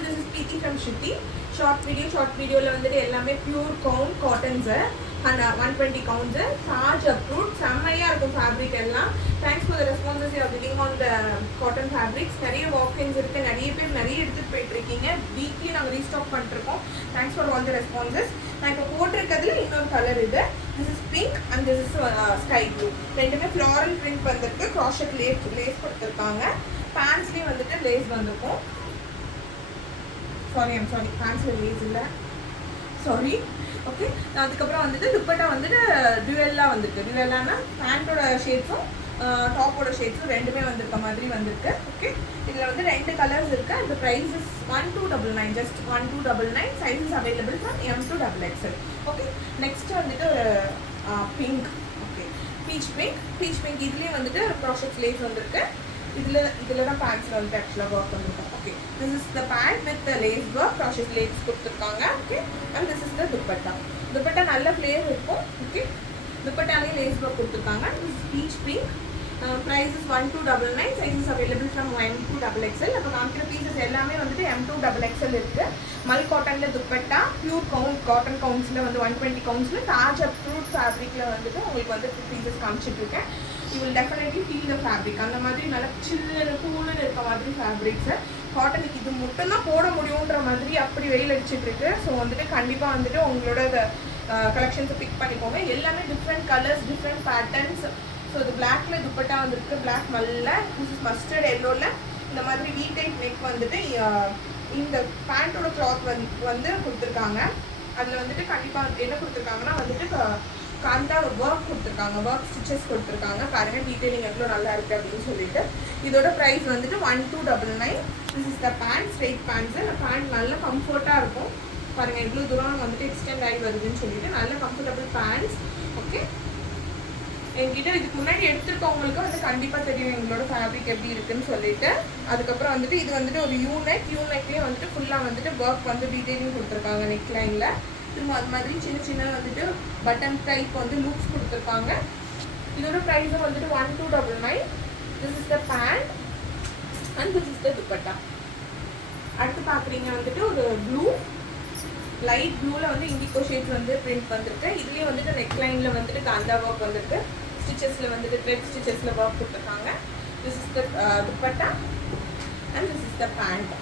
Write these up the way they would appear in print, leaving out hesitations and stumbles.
everyone, this is Preeti from Shruti. Short video la vandute ellame pure count cottons and 120 counts charge approved செம்மையா இருக்கும் fabric எல்லாம். Thanks for the responses you are giving on the cotton fabrics. நிறைய walk-ins இருக்கு, நிறைய பேர் நிறைய எடுத்துட்டு போயிட்டு இருக்கீங்க. வீக்லி நாங்க ரீஸ்டாக் பண்ணிருக்கோம். Thanks for all the responses. நான் இப்ப போட்டிருக்கிறதுல இன்னொரு கலர் இது. This is pink and this is sky blue. ரெண்டுமே floral print வந்திருக்கு. crochet lace கொடுத்திருக்காங்க. பேண்ட்ஸ்லயும் வந்துட்டு லேஸ் வந்திருக்கும். I'm sorry பேண்ட்ஸ்ல லேஸ் இல்ல, சாரி. ஓகே, அதுக்கப்புறம் வந்துட்டு துப்பட்டா வந்துட்டு டுவெல்லா வந்திருக்கு. டுவெல்லானா பேண்டோட ஷேட்ஸும் டாப்போட ஷேட்ஸும் ரெண்டுமே வந்திருக்க மாதிரி வந்திருக்கு. ஓகே, இதில் வந்து ரெண்டு கலர்ஸ் இருக்கு. அந்த price is 1299, just 1299. Sizes available from M to XXL. Okay, next வந்துட்டு பிங்க். ஓகே, பீச் பிங்க் இதுலேயே வந்துட்டு ப்ராஷெட் லேஸ் வந்திருக்கு. இதில் தான் பேண்ட்ஸில் வந்து ஆக்சுவலாக ஒர்க் பண்ணிருக்கோம். Okay, this is the pant with lace work, crochet lace கொடுத்துருக்காங்க. Okay, and this is the dupatta நல்ல ஃப்ளேவர் இருக்கும். ஓகே, துப்பட்டாலே லேஸ் ஒர்க் கொடுத்துருக்காங்க. This is peach pink. Price is 1299. Sizes available from M to XXL. அப்போ காமிக்கிற pieces எல்லாமே வந்துட்டு M to XXL இருக்குது. மல் காட்டனில் துப்பட்டா, பியூர் காட்டன் கவுண்ட்ஸில் வந்து 120 கவுண்ட்ஸில் தாஜ் அப்ரூவ்ட் ஃபேப்ரிக்கில் வந்துட்டு உங்களுக்கு வந்து பீசஸ் காமிச்சிட்ருக்கேன். You will definitely feel the fabric. அந்த மாதிரி நல்லா சில்லுன்னு கூலுன்னு இருக்க மாதிரி ஃபேப்ரிக்ஸு. காட்டனுக்கு இது மட்டும் தான் போட முடியுன்ற மாதிரி அப்படி வெயில் அடிச்சிட்ருக்கு. ஸோ வந்துட்டு கண்டிப்பாக வந்துட்டு உங்களோட கலெக்ஷன்ஸை பிக் பண்ணிக்கோங்க. எல்லாமே different colours, different patterns. So இது பிளாக்ல துப்பட்டா வந்துருக்கு, black Malla. This is mustard எல்லோவில் இந்த மாதிரி வி டைப் நெக் வந்துட்டு இந்த பேண்ட்டோட கிளாத் வந்து கொடுத்துருக்காங்க. அதில் வந்துட்டு கண்டிப்பாக என்ன கொடுத்துருக்காங்கன்னா வந்துட்டு காந்தா ஒர்க் கொடுத்துருக்காங்க, ஒர்க் ஸ்டிச்சஸ் கொடுத்துருக்காங்க. பாருங்கள் டீட்டெயிலிங் எவ்வளோ நல்லா இருக்குது அப்படின்னு சொல்லிட்டு. இதோட ப்ரைஸ் வந்துட்டு 1299. This is the pant, straight pants. இந்த பேண்ட் நல்ல கம்ஃபர்ட்டாக இருக்கும். பாருங்கள் எவ்வளோ தூரம் வந்துட்டு எக்ஸ்டெண்ட் ஆகி வருதுன்னு சொல்லிட்டு நல்ல கம்ஃபர்டபுள் பேண்ட்ஸ். ஓகே, என்கிட்ட இதுக்கு முன்னாடி எடுத்துருக்கவங்களுக்கு வந்து கண்டிப்பாக தெரியும் எங்களோட ஃபேப்ரிக் எப்படி இருக்குன்னு சொல்லிட்டு. அதுக்கப்புறம் வந்துட்டு இது வந்துட்டு ஒரு யூநெக்லேயே வந்துட்டு ஃபுல்லாக வந்துட்டு ஒர்க் வந்து டீட்டெயிலிங் கொடுத்துருக்காங்க நெக் லைனில். திரும்ப அது மாதிரி சின்ன வந்துட்டு பட்டன் டைப் வந்து லூப்ஸ் கொடுத்துருக்காங்க. இதோட ப்ரைஸும் வந்துட்டு 1299. This is the pant and this is the dupatta. அடுத்து பார்க்குறீங்க வந்துட்டு ஒரு ப்ளூ, லைட் ப்ளூவில் வந்து இண்டிகோ ஷேட்ஸ் வந்து பிரிண்ட் வந்திருக்கு. இதுலேயே வந்துட்டு நெக் லைனில் வந்துட்டு காந்தா ஒர்க் வந்திருக்கு. ஸ்டிச்சஸில் வந்துட்டு த்ரெட் ஸ்டிச்சஸில் ஒர்க் கொடுத்துருக்காங்க. This is the dupatta and this is the pant.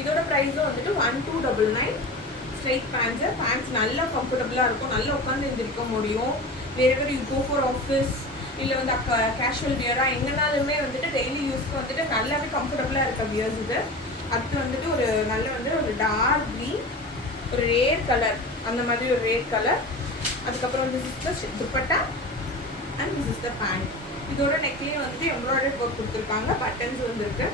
இதோட ப்ரைஸும் வந்துட்டு 1299. ஸ்ட்ரெயிட் பேண்ட்ஸ் நல்லா கம்ஃபர்டபுளாக இருக்கும், நல்லா உட்காந்து எழுந்திருக்க முடியும். வேறு யூ கோ ஃபார் ஆஃபீஸ் இல்லை வந்து கேஷுவல் வியராக எங்கேனாலுமே வந்துட்டு டெய்லி யூஸ்க்கு வந்துட்டு நல்லாவே கம்ஃபர்டபுளாக இருக்க வியர்ஸ் இது. அடுத்து வந்துட்டு ஒரு நல்ல வந்து ஒரு டார்க் க்ரீன், ஒரு ரேர் கலர், அந்த மாதிரி ஒரு ரேர் கலர். அதுக்கப்புறம் this is the dupatta and this is the pant. இதோட நெக்லேயே வந்துட்டு எம்ப்ராய்டரி ஒர்க் கொடுத்துருக்காங்க, பட்டன்ஸ் வந்துருக்கு.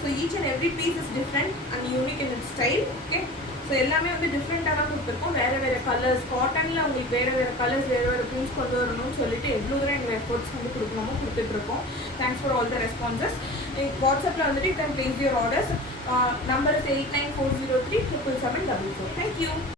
So each and every piece is different and unique in it style. Okay, so எல்லாமே வந்து டிஃப்ரெண்ட்டாக தான் கொடுத்துருக்கோம். வேறு கலர்ஸ், காட்டனில் உங்களுக்கு வேறு கலர்ஸ், வேறு ப்ரிண்ட்ஸ் கொண்டு வரணும்னு சொல்லிட்டு எவ்வளோ தூரம் எங்கள் எஃபோர்ட்ஸ் வந்து கொடுக்கணுமோ கொடுத்துட்ருக்கோம். Thanks for all the responses. வாட்ஸ்அப்பில் வந்துட்டு you can place your orders. Number is 8940377744. Thank you.